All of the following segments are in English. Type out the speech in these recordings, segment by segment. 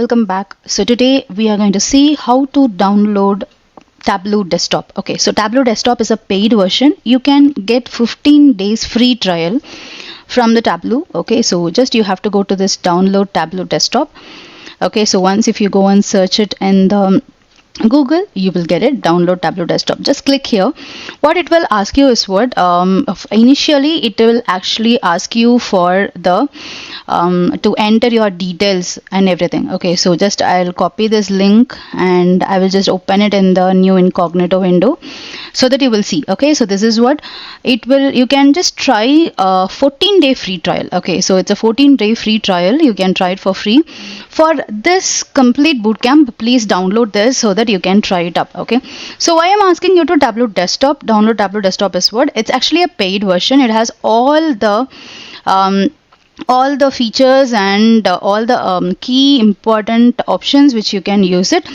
welcome back. So today we are going to see how to download Tableau desktop. Okay, so Tableau desktop is a paid version. You can get 15 days free trial from the Tableau. Okay, so just you have to go to this download Tableau desktop. Okay, so once if you go and search it in the Google, you will get it. Download Tableau desktop. Just click here. What it will ask you is what initially it will actually ask you for the to enter your details and everything. Okay, so just I'll copy this link and I will just open it in the new incognito window so that you will see. Okay, so this is what it will. You can just try a 14-day free trial. Okay, so it's a 14-day free trial. You can try it for free. For this complete bootcamp, please download this so that you can try it up. Okay, so why I'm asking you to download Tableau desktop is what it's actually a paid version. It has all the features and all the key important options which you can use it.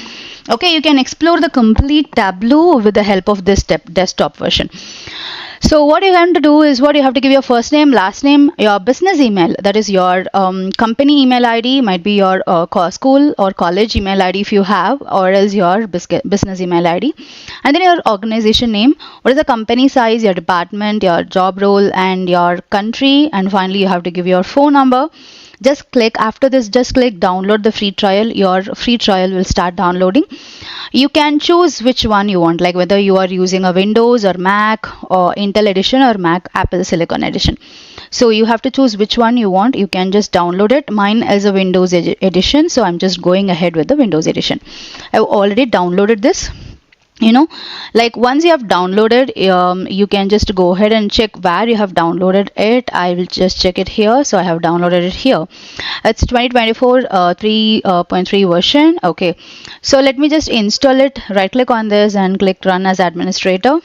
Okay, you can explore the complete Tableau with the help of this desktop version. So what you have to do is what you have to give your first name, last name, your business email, that is your company email ID, might be your school or college email ID if you have, or else your business email ID, and then your organization name, what is the company size, your department, your job role, and your country, and finally you have to give your phone number. Just click after this, just click download the free trial. Your free trial will start downloading. You can choose which one you want, like whether you are using a Windows or Mac or Intel edition or Mac Apple Silicon edition. So you have to choose which one you want. You can just download it. Mine is a Windows edition, so I'm just going ahead with the Windows edition. I've already downloaded this. Like once you have downloaded, you can just go ahead and check where you have downloaded it. I will just check it here. So I have downloaded it here. It's 2024 3.3 version. Okay, so let me just install it. Right click on this and click run as administrator,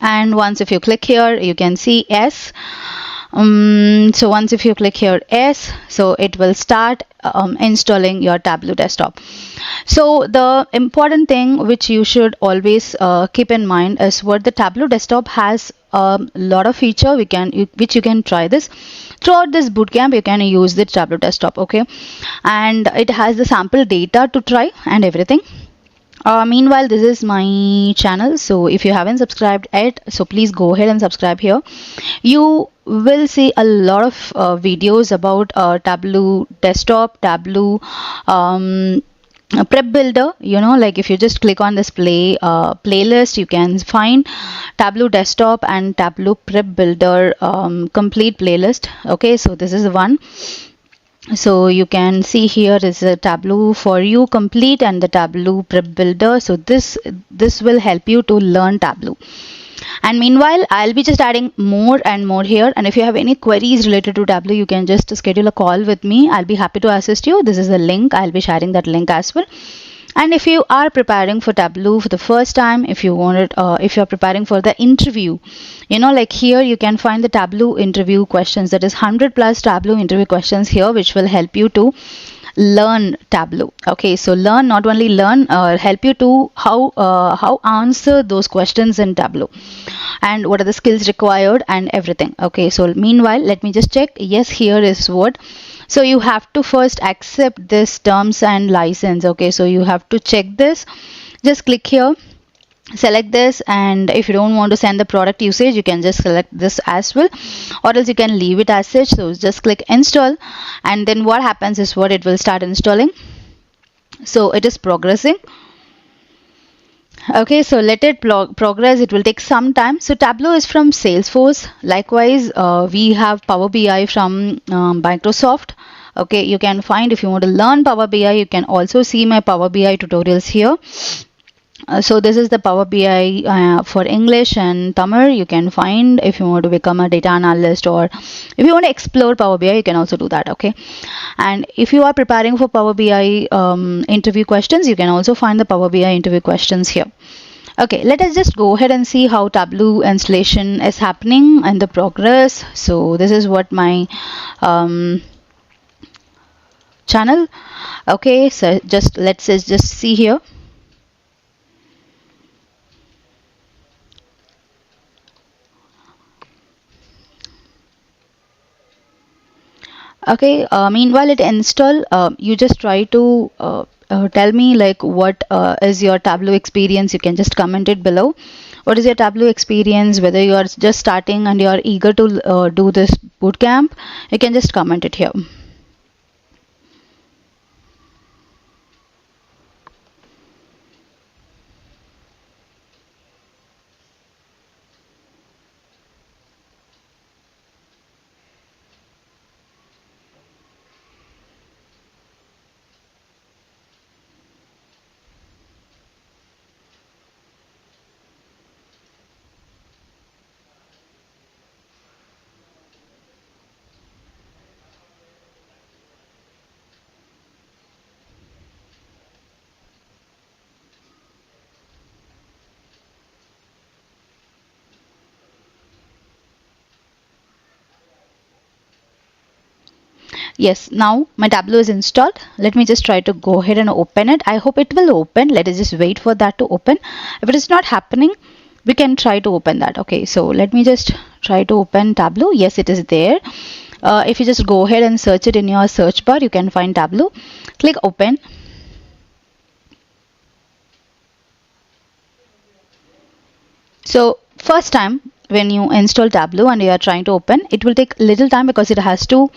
and once if you click here, you can see yes. So once if you click here yes, so it will start installing your Tableau desktop. So the important thing which you should always keep in mind is what the Tableau desktop has a lot of feature which you can try this throughout this bootcamp. You can use the Tableau desktop. Okay, and it has the sample data to try and everything. Meanwhile, this is my channel, so if you haven't subscribed yet, so please go ahead and subscribe here. You will see a lot of videos about Tableau desktop, Tableau prep builder. Like if you just click on this playlist, you can find Tableau desktop and Tableau prep builder complete playlist. Okay, so this is the one. So you can see here is a Tableau for you complete and the Tableau prep builder. So this will help you to learn Tableau. And meanwhile, I'll be just adding more and more here. And if you have any queries related to Tableau, you can just schedule a call with me. I'll be happy to assist you. This is the link. I'll be sharing that link as well. And if you are preparing for Tableau for the first time, if you're preparing for the interview, like here you can find the Tableau interview questions. That is 100+ Tableau interview questions here, which will help you to learn Tableau. Okay, so not only learn, help you to how answer those questions in Tableau, and what are the skills required and everything. Okay, so meanwhile, let me just check. Yes, here is what. So you have to first accept this terms and license. Okay, so you have to check this. Just click here, select this, and if you don't want to send the product usage, you can just select this as well, or else you can leave it as such. So just click install, and then what happens is what it will start installing. So it is progressing. Okay, so let it progress. It will take some time. So Tableau is from Salesforce. Likewise, we have Power BI from Microsoft. Okay, you can find, if you want to learn Power BI, you can also see my Power BI tutorials here. So this is the Power BI for English and Tamil. You can find if you want to become a data analyst, or if you want to explore Power BI, you can also do that. Okay, and if you are preparing for Power BI interview questions, you can also find the Power BI interview questions here. Okay, let us just go ahead and see how Tableau installation is happening and the progress. So this is what my channel. Okay, so let's just see here. Okay, meanwhile it install, you just try to tell me like what is your Tableau experience. You can just comment it below. What is your Tableau experience? Whether you are just starting and you are eager to do this bootcamp, you can just comment it here. Yes, now my Tableau is installed. Let me just try to go ahead and open it. I hope it will open. Let us just wait for that to open. If it is not happening, we can try to open that. Okay, so let me just try to open Tableau. Yes, it is there. If you just go ahead and search it in your search bar, you can find Tableau. Click open. So first time when you install Tableau and you are trying to open, it will take little time because it has to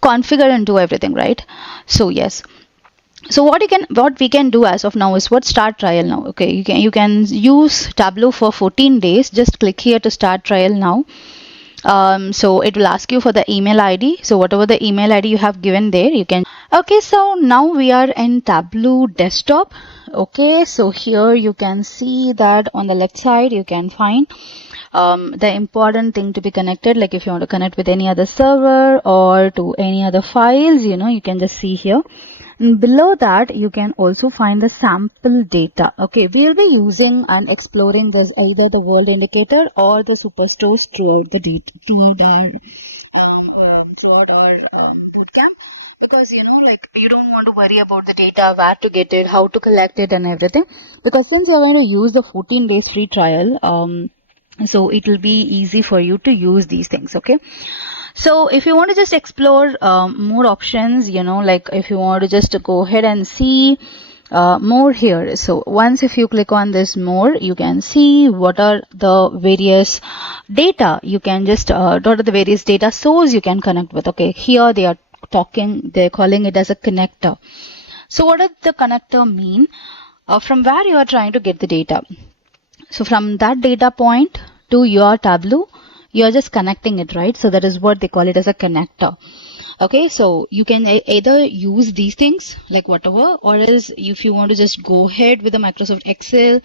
configure and do everything, right? So yes, so what we can do as of now is what start trial now. Okay, you can use Tableau for 14 days. Just click here to start trial now. So it will ask you for the email ID. So whatever the email ID you have given there, you can. Okay, so now we are in Tableau desktop. Okay, so here you can see that on the left side you can find the important thing to be connected, like if you want to connect with any other server or to any other files, you can just see here. And below that you can also find the sample data. Okay, we'll be using and exploring this either the world indicator or the superstores throughout the throughout our bootcamp, because like you don't want to worry about the data, where to get it, how to collect it and everything, because since you're going to use the 14 days free trial, so it will be easy for you to use these things. Okay, so if you want to just explore more options, like if you want to just go ahead and see more here, so once if you click on this more, you can see what are the various data. You can just what are the various data source you can connect with. Okay, here they're calling it as a connector. So what does the connector mean? From where you are trying to get the data. So from that data point to your Tableau, you are just connecting it, right? So that is what they call it as a connector. Okay, so you can either use these things like whatever, or else if you want to just go ahead with the Microsoft Excel,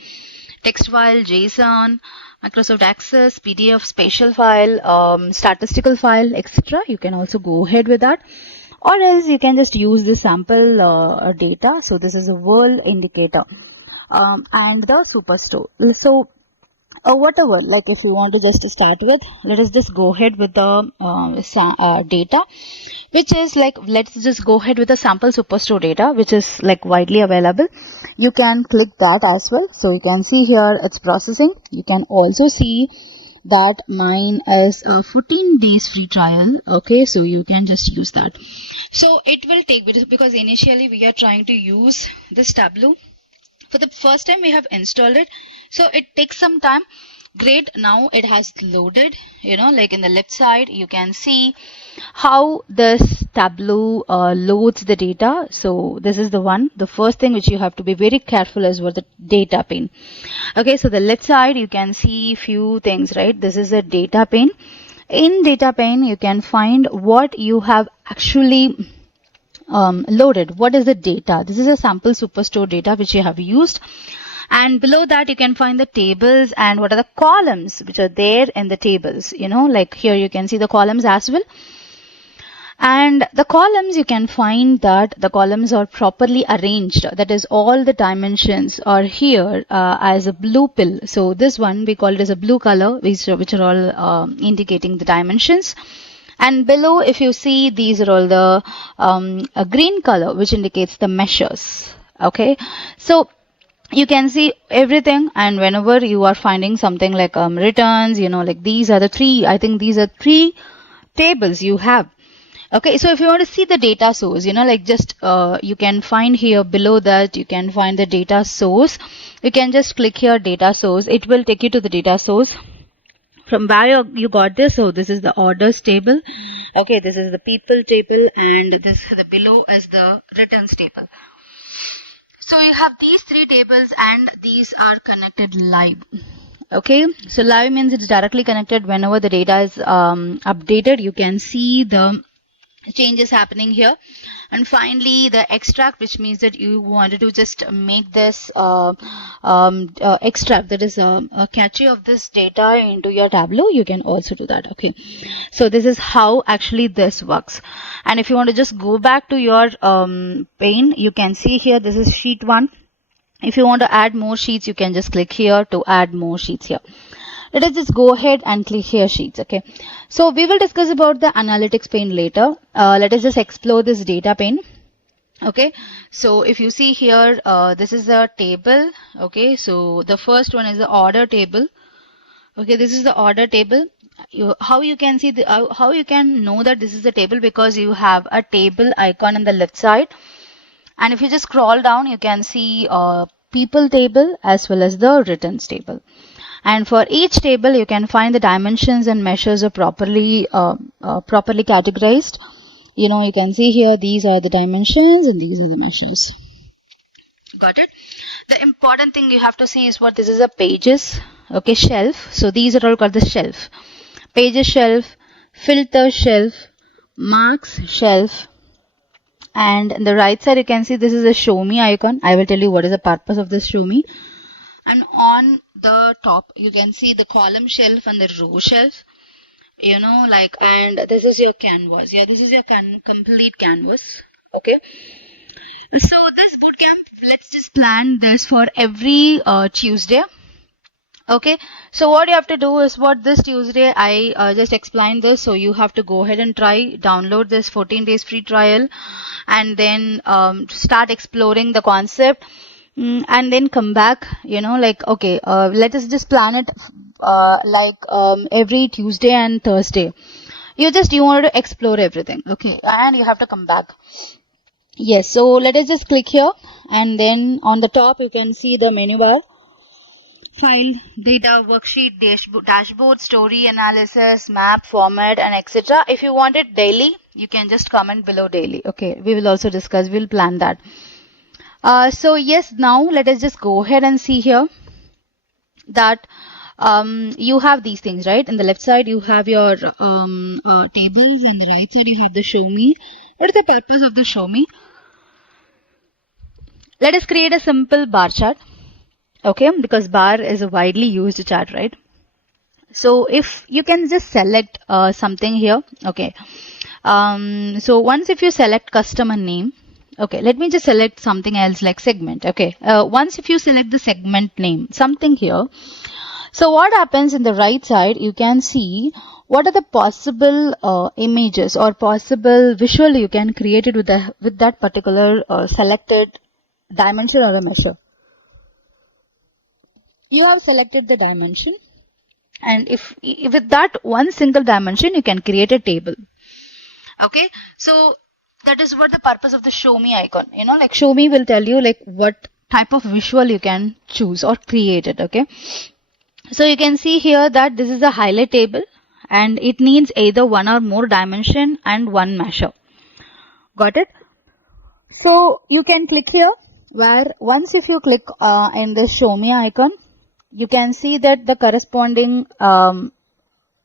text file, JSON, Microsoft Access, PDF, spatial file, statistical file, etc. You can also go ahead with that. Or else you can just use the sample data. So this is a world indicator and the superstore. So whatever, like if you want to just start with, let us just go ahead with the data, which is like, let's just go ahead with the sample superstore data, which is like widely available. You can click that as well. So you can see here it's processing. You can also see that mine is a 14 days free trial. Okay, so you can just use that. So it will take, because initially we are trying to use this Tableau for the first time, we have installed it, so it takes some time. Great, now it has loaded. Like in the left side you can see how this Tableau loads the data. So this is the first thing which you have to be very careful is what the data pane. Okay, so the left side you can see few things, right? This is a data pane. In data pane you can find what you have actually loaded. What is the data? This is a sample superstore data which you have used, and below that you can find the tables and what are the columns which are there in the tables. Like here you can see the columns as well, and the columns you can find that the columns are properly arranged, that is all the dimensions are here as a blue pill. So this one we call it as a blue color, which are all indicating the dimensions. And below, if you see, these are all the a green color, which indicates the measures. Okay, so you can see everything, and whenever you are finding something like returns, like these are the three, I think these are three tables you have. Okay, so if you want to see the data source, like just you can find here below that, you can find the data source. You can just click here data source. It will take you to the data source from where you got this. So this is the orders table. Okay, this is the people table, and the below is the returns table. So you have these three tables, and these are connected live. Okay, so live means it's directly connected. Whenever the data is updated, you can see the changes happening here. And finally the extract, which means that you wanted to just make this extract, that is a cache of this data into your Tableau. You can also do that. Okay, so this is how actually this works. And if you want to just go back to your pane, you can see here this is sheet 1. If you want to add more sheets, you can just click here to add more sheets here. Let us just go ahead and click here sheets. Okay, so we will discuss about the analytics pane later. Let us just explore this data pane. Okay, so if you see here, this is a table. Okay, so the first one is the order table. Okay, this is the order table. How you can see how you can know that this is the table, because you have a table icon on the left side, and if you just scroll down, you can see people table as well as the returns table. And for each table, you can find the dimensions and measures are properly categorized. You can see here, these are the dimensions and these are the measures. Got it? The important thing you have to see is what this is a pages. Okay, shelf. So these are all called the shelf. Pages shelf, filter shelf, marks shelf. And on the right side, you can see this is a show me icon. I will tell you what is the purpose of this show me. And on the top, you can see the column shelf and the row shelf. And this is your canvas. Yeah, this is your complete canvas. Okay, so this bootcamp, let's just plan this for every Tuesday. Okay, so what you have to do is, what this Tuesday I just explained this, so you have to go ahead and download this 14 days free trial, and then start exploring the concept. And then come back, okay, let us just plan it every Tuesday and Thursday. You wanted to explore everything. Okay, and you have to come back. Yes, so let us just click here, and then on the top you can see the menu bar, file, data, worksheet, dashboard, story analysis, map, format, and etc. If you want it daily, you can just comment below daily. Okay, we will also discuss, we'll plan that. So yes, now let us just go ahead and see here that you have these things, right? In the left side, you have your tables. On the right side, you have the show me. What is the purpose of the show me? Let us create a simple bar chart. Okay, because bar is a widely used chart, right? So if you can just select something here. Okay, so once if you select customer name, okay, let me just select something else like segment. Okay, once if you select the segment name, something here, so what happens in the right side, you can see what are the possible images or possible visual you can create it with that particular selected dimension or a measure. You have selected the dimension, and if with that one single dimension, you can create a table. Okay, so that is what the purpose of the show me icon. Like show me will tell you like what type of visual you can choose or create it. Okay, so you can see here that this is a highlight table, and it needs either one or more dimension and one measure. Got it? So you can click here, where once if you click in the show me icon, you can see that the corresponding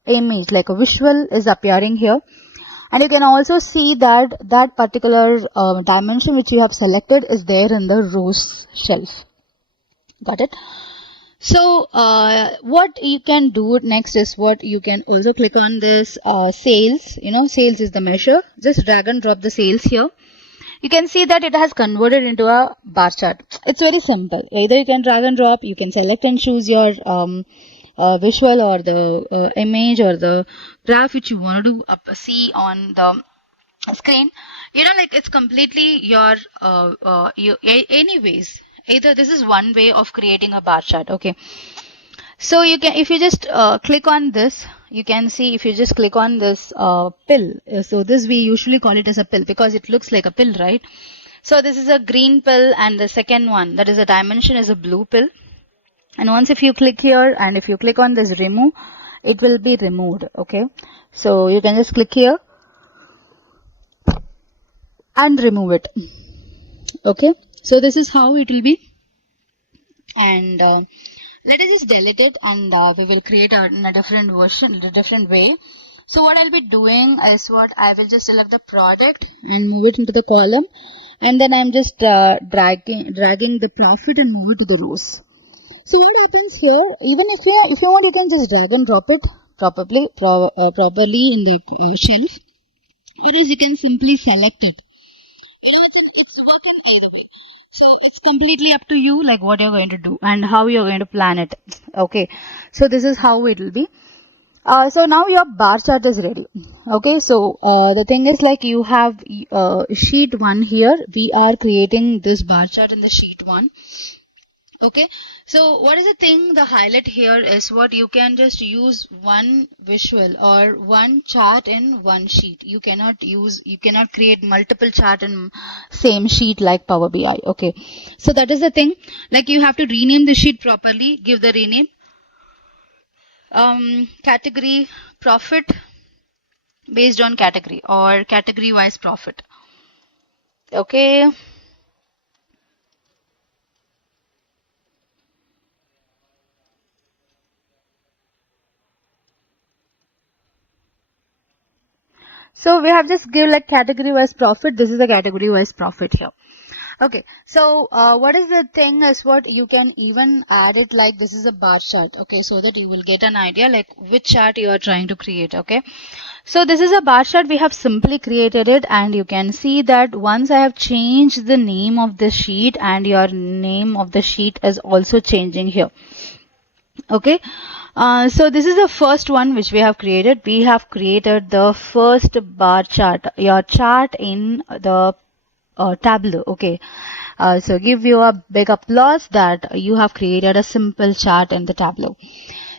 image, like a visual, is appearing here. And you can also see that that particular dimension which you have selected is there in the rows shelf. Got it? So what you can do next is, what you can also click on this sales. Sales is the measure. Just drag and drop the sales here. You can see that it has converted into a bar chart. It's very simple. Either you can drag and drop, you can select and choose your visual or the image or the graph which you want to see on the screen. Like it's completely your anyways. Either this is one way of creating a bar chart. Okay, So you can, if you just click on this, you can see if you just click on this pill. So this we usually call it as a pill because it looks like a pill, right? So this is a green pill, and the second one, that is a dimension, is a blue pill. And once if you click here and if you click on this remove, it will be removed. Okay, so you can just click here and remove it. Okay, so this is how it will be. And let us just delete it, and we will create in a different version, a different way. So what I'll be doing is what I will just select the product and move it into the column, and then I'm just dragging the profit and move it to the rows. So what happens here, even if you want, you can just drag and drop it properly in the shelf, or else you can simply select it. It's working either way. So it's completely up to you, like what you're going to do and how you're going to plan it. Okay, so this is how it will be. So now your bar chart is ready. Okay, so the thing is, like, you have sheet 1 here. We are creating this bar chart in the sheet 1. Okay, so what is the thing, the highlight here is what you can just use one visual or one chart in one sheet. You cannot create multiple chart in same sheet like Power BI. Okay, so that is the thing, like you have to rename the sheet properly. Give the rename, category profit based on category or category wise profit. Okay. So we have just give like category wise profit. This is the category wise profit here. Okay, so what is the thing is what you can even add it like this is a bar chart. Okay, so that you will get an idea like which chart you are trying to create. Okay, so this is a bar chart. We have simply created it, and you can see that once I have changed the name of the sheet, and your name of the sheet is also changing here. Okay, so this is the first one which we have created. We have created the first bar chart, your chart in the Tableau. Okay, so give you a big applause that you have created a simple chart in the Tableau.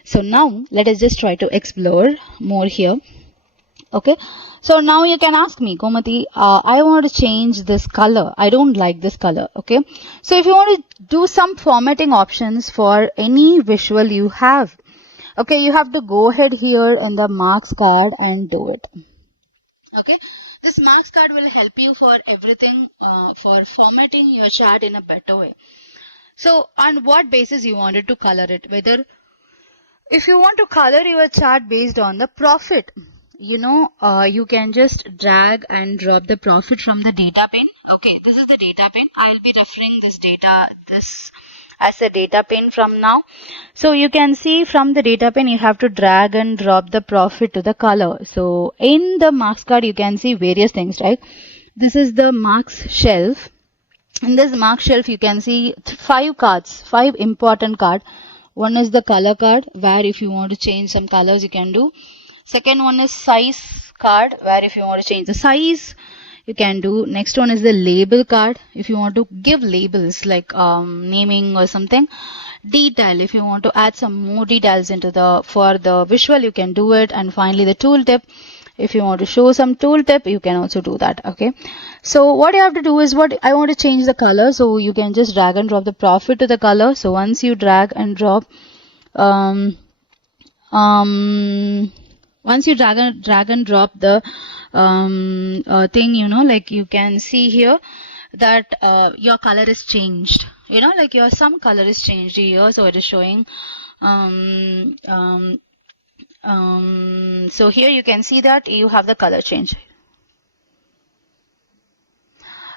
So now let us just try to explore more here. Okay, so now you can ask me, Gomati, I want to change this color. I don't like this color. Okay, so if you want to do some formatting options for any visual you have, okay, you have to go ahead here in the marks card and do it. Okay, this marks card will help you for everything, for formatting your chart in a better way. So on what basis you wanted to color it, whether if you want to color your chart based on the profit, you can just drag and drop the profit from the data pane. Okay, this is the data pane. I'll be referring this as a data pane from now. So you can see from the data pane, you have to drag and drop the profit to the color. So in the marks card, you can see various things, right? This is the marks shelf. In this marks shelf, you can see 5 important cards. One is the color card, where if you want to change some colors, you can do. Second one is size card, where if you want to change the size, you can do. Next one is the label card, if you want to give labels like naming or something. Detail, if you want to add some more details into for the visual, you can do it. And finally the tooltip, if you want to show some tooltip, you can also do that. Okay, so what you have to do is what I want to change the color, so you can just drag and drop the profit to the color. So once you drag and drop once you drag and drop the thing, like you can see here that your color is changed, like your some color is changed here. So it is showing so here you can see that you have the color change.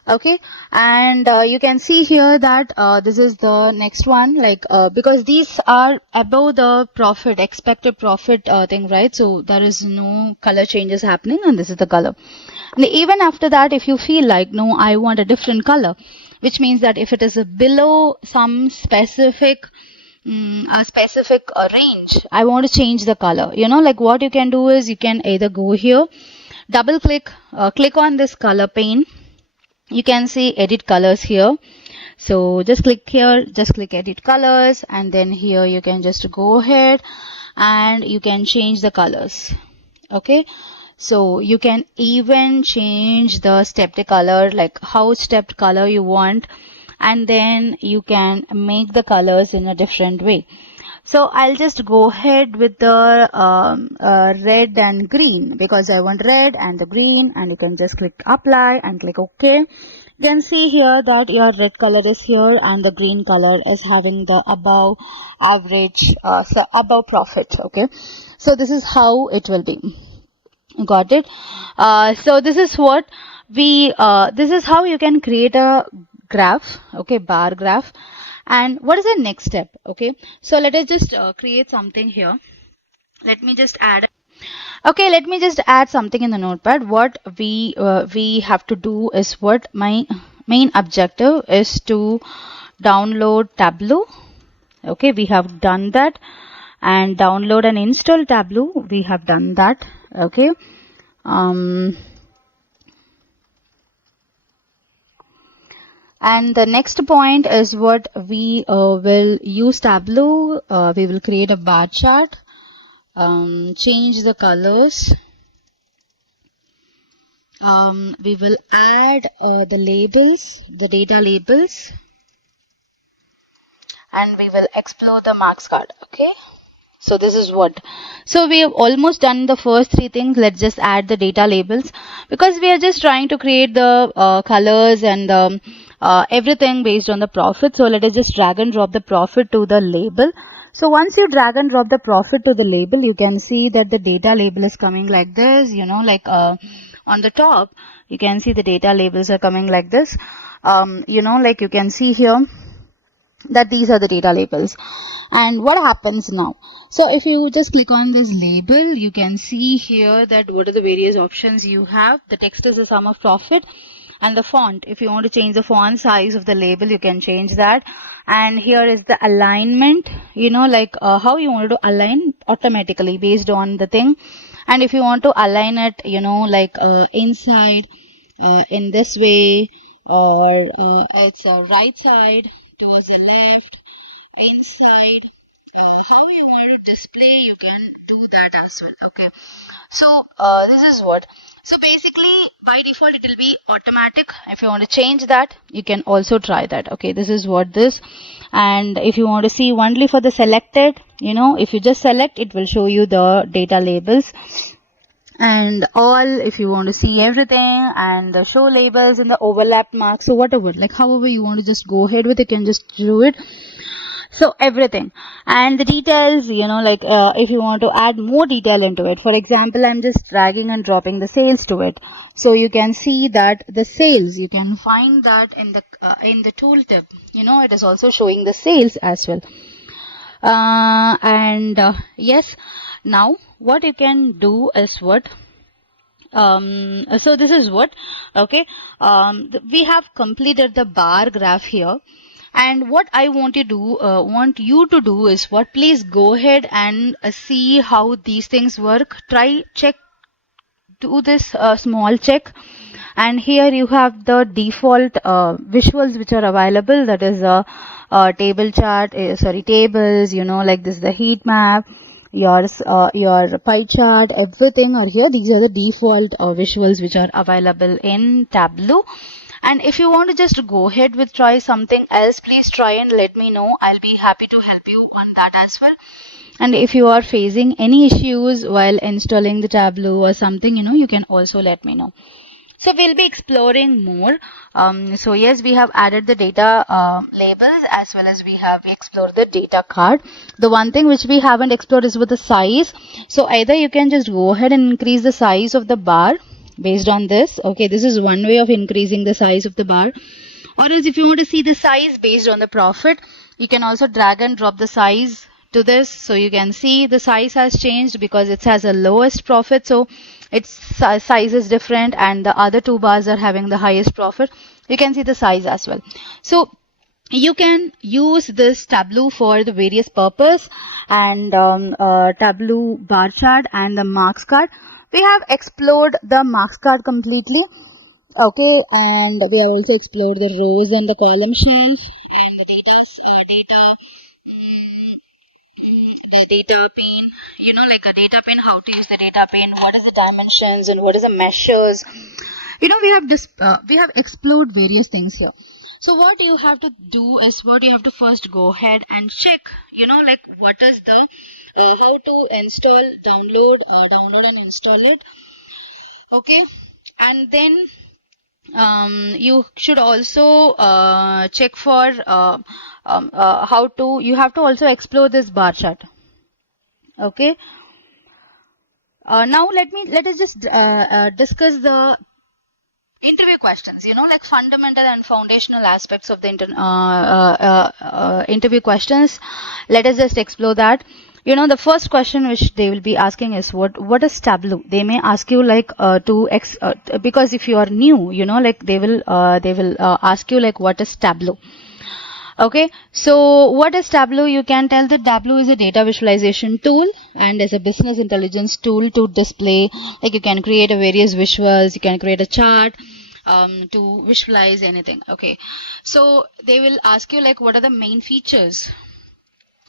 Okay, and you can see here that this is the next one, like because these are above the profit, expected profit thing, right? So there is no color changes happening, and this is the color. And even after that, if you feel like, no, I want a different color, which means that if it is below some specific range, I want to change the color, like what you can do is you can either go here, double click on this color pane. You can see edit colors here. So just click here, just click edit colors, and then here you can just go ahead and you can change the colors. Okay, so you can even change the stepped color, like how stepped color you want, and then you can make the colors in a different way. So I'll just go ahead with the red and green because I want red and the green, and you can just click apply and click OK. You can see here that your red color is here and the green color is having the above average, so above profit. Okay, so this is how it will be. Got it? So this is what this is how you can create a graph, okay, bar graph. And what is the next step? Okay, so let us just create something here. Let me just add something in the notepad. What we have to do is, what my main objective is to download Tableau. Okay, we have done that, and download and install Tableau, we have done that. Okay, and the next point is what we will use Tableau. We will create a bar chart, change the colors. We will add the labels, the data labels, and we will explore the marks card. Okay, so this is what. So we have almost done the first three things. Let's just add the data labels because we are just trying to create the colors and everything based on the profit. So let us just drag and drop the profit to the label. So once you drag and drop the profit to the label, you can see that the data label is coming like this, you know, like on the top, you can see the data labels are coming like this. You know, like you can see here that these are the data labels. And what happens now? So if you just click on this label, you can see here that what are the various options you have. The text is the sum of profit, and the font, if you want to change the font size of the label, you can change that. And here is the alignment, you know, like how you want to align automatically based on the thing. And if you want to align it, you know, like inside in this way, or it's a right side towards the left, inside, how you want to display, you can do that as well. Okay, so this is what. So basically by default it will be automatic. If you want to change that, you can also try that. Okay, this is what this. And if you want to see only for the selected, you know, if you just select, it will show you the data labels. And all, if you want to see everything, and the show labels and the overlap marks, so whatever, like however you want to just go ahead with, you can just do it. So everything, and the details, you know, like if you want to add more detail into it, for example, I'm just dragging and dropping the sales to it. So you can see that the sales, you can find that in the tooltip, you know, it is also showing the sales as well. Yes, now what you can do is what, so this is what, okay, we have completed the bar graph here. And what I want you to do is what, please go ahead and see how these things work. Try, check, do this small check. And here you have the default visuals which are available, that is a table chart, tables, you know, like this is the heat map, your pie chart, everything are here. These are the default visuals which are available in Tableau. And if you want to just go ahead with try something else, please try and let me know. I'll be happy to help you on that as well. And if you are facing any issues while installing the Tableau or something, you know, you can also let me know. So we'll be exploring more. So yes, we have added the data labels, as well as we explored the data card. The one thing which we haven't explored is with the size. So either you can just go ahead and increase the size of the bar based on this. Okay, this is one way of increasing the size of the bar. Or else if you want to see the size based on the profit, you can also drag and drop the size to this. So you can see the size has changed because it has a lowest profit. So its size is different, and the other two bars are having the highest profit. You can see the size as well. So you can use this Tableau for the various purpose, and Tableau bar chart and the marks card. We have explored the marks card completely. Okay, and we have also explored the rows and the column shelf and the data, mm, the data pane. Like a data pane, how to use the data pane, what is the dimensions and what is the measures. We have explored various things here. So what you have to do is what you have to first go ahead and check. Like what is the how to install, download and install it. Okay, and then you should also check for how to. You have to also explore this bar chart. Okay. Now let us just discuss the interview questions. Like fundamental and foundational aspects of the interview questions. Let us just explore that. The first question which they will be asking is what is Tableau. They may ask you like because if you are new, like they will ask you like what is Tableau. Okay, so what is Tableau? You can tell that Tableau is a data visualization tool and is a business intelligence tool to display, like you can create a various visuals, you can create a chart to visualize anything. Okay, so they will ask you like what are the main features.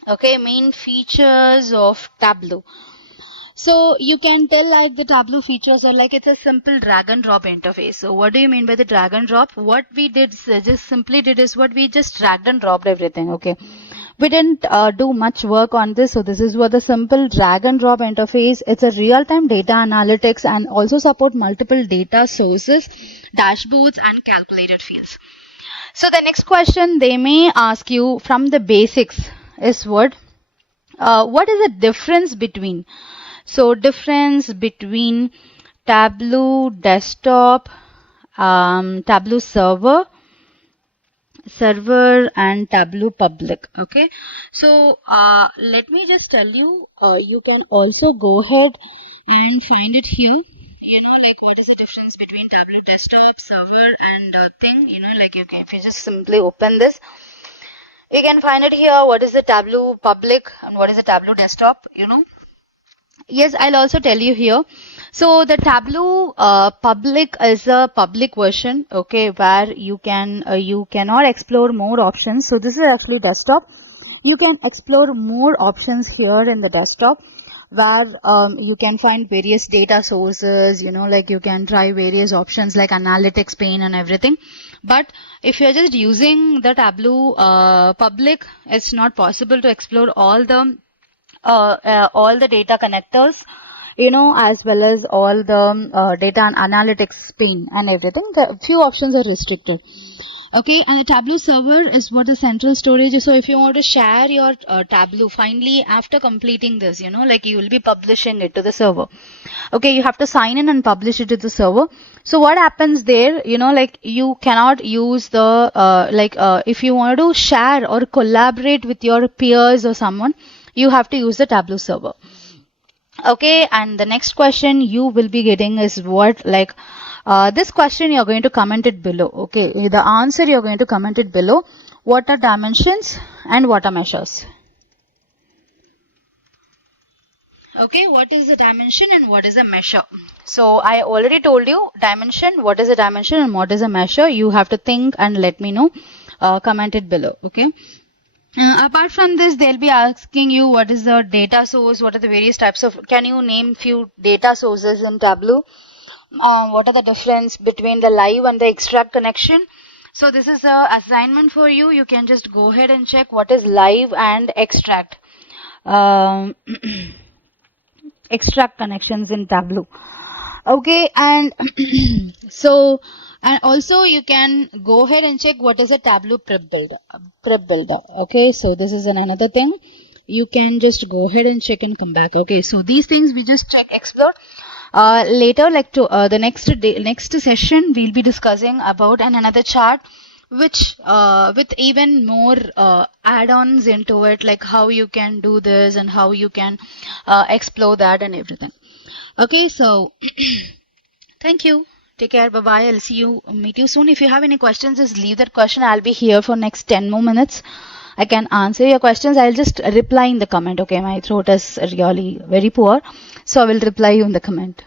Okay, main features of Tableau. So you can tell like the Tableau features are like it's a simple drag and drop interface. So what do you mean by the drag and drop? What we did just simply did is what we just dragged and dropped everything. Okay, we didn't do much work on this. So this is what the simple drag and drop interface. It's a real-time data analytics and also support multiple data sources, dashboards and calculated fields. So the next question they may ask you from the basics is what is the difference between. So difference between Tableau desktop, Tableau server and Tableau public. Okay, so let me just tell you, you can also go ahead and find it here. Like what is the difference between Tableau desktop, server and thing. Like if you just simply open this, you can find it here. What is the Tableau public and what is the Tableau desktop? Yes, I'll also tell you here. So the Tableau public is a public version, okay, where you cannot explore more options. So this is actually desktop. You can explore more options here in the desktop, where you can find various data sources. Like you can try various options like analytics pane and everything. But if you're just using the Tableau public, it's not possible to explore all the data connectors, as well as all the data and analytics pane and everything. The few options are restricted. Okay, and the Tableau server is what the central storage is. So if you want to share your Tableau finally after completing this, like you will be publishing it to the server. Okay, you have to sign in and publish it to the server. So what happens there, like you cannot use the if you want to share or collaborate with your peers or someone, you have to use the Tableau server. Okay, and the next question you will be getting is what, like this question you're going to comment it below. Okay, the answer you're going to comment it below. What are dimensions and what are measures? Okay, what is a dimension and what is a measure? So I already told you dimension, what is a dimension and what is a measure. You have to think and let me know. Comment it below. Okay. Apart from this, they'll be asking you what is the data source, what are the various types of, can you name few data sources in Tableau? What are the difference between the live and the extract connection? So this is a assignment for you. You can just go ahead and check what is live and extract. Extract connections in Tableau. Okay, and so and also you can go ahead and check what is a Tableau prep builder. Okay, so this is another thing. You can just go ahead and check and come back. Okay, so these things we just explore. Later, like to the next session, we'll be discussing about another chart, which with even more add-ons into it, like how you can do this and how you can explore that and everything. Okay, so thank you. Take care. Bye-bye. I'll meet you soon. If you have any questions, just leave that question. I'll be here for next 10 more minutes. I can answer your questions. I'll just reply in the comment. Okay, my throat is really very poor. So I will reply you in the comment.